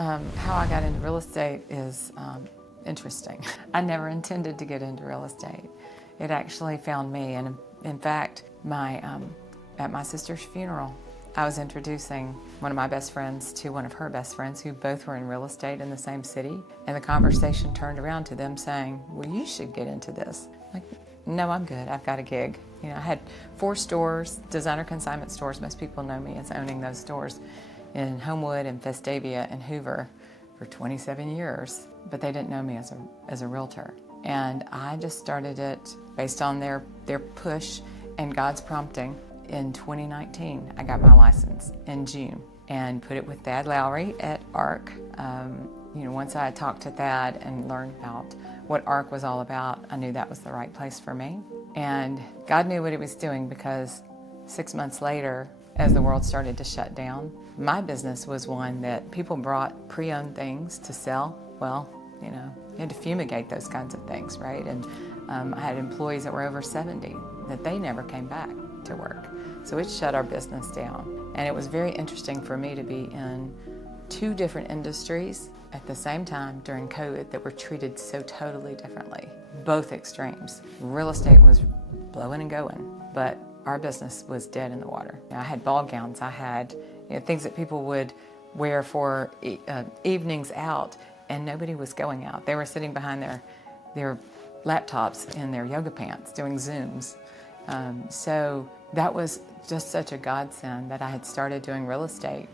How I got into real estate is interesting. I never intended to get into real estate. It actually found me, and in fact, at my sister's funeral, I was introducing one of my best friends to one of her best friends who both were in real estate in the same city, and the conversation turned around to them saying, well, you should get into this. Like, no, I'm good, I've got a gig. You know, I had 4 stores, designer consignment stores. Most people know me as owning those stores in Homewood and Vestavia and Hoover for 27 years, but they didn't know me as a realtor. And I just started it based on their push and God's prompting. In 2019, I got my license in June and put it with Thad Lowry at ARC. You know, once I had talked to Thad and learned about what ARC was all about, I knew that was the right place for me. And God knew what he was doing, because 6 months later, as the world started to shut down, my business was one that people brought pre-owned things to sell. Well, you know, you had to fumigate those kinds of things, right? And I had employees that were over 70 that they never came back to work. So it shut our business down. And it was very interesting for me to be in 2 different industries at the same time during COVID that were treated so totally differently. Both extremes. Real estate was blowing and going, but our business was dead in the water. I had ball gowns, I had things that people would wear for evenings out, and nobody was going out. They were sitting behind their laptops in their yoga pants doing Zooms. So that was just such a godsend that I had started doing real estate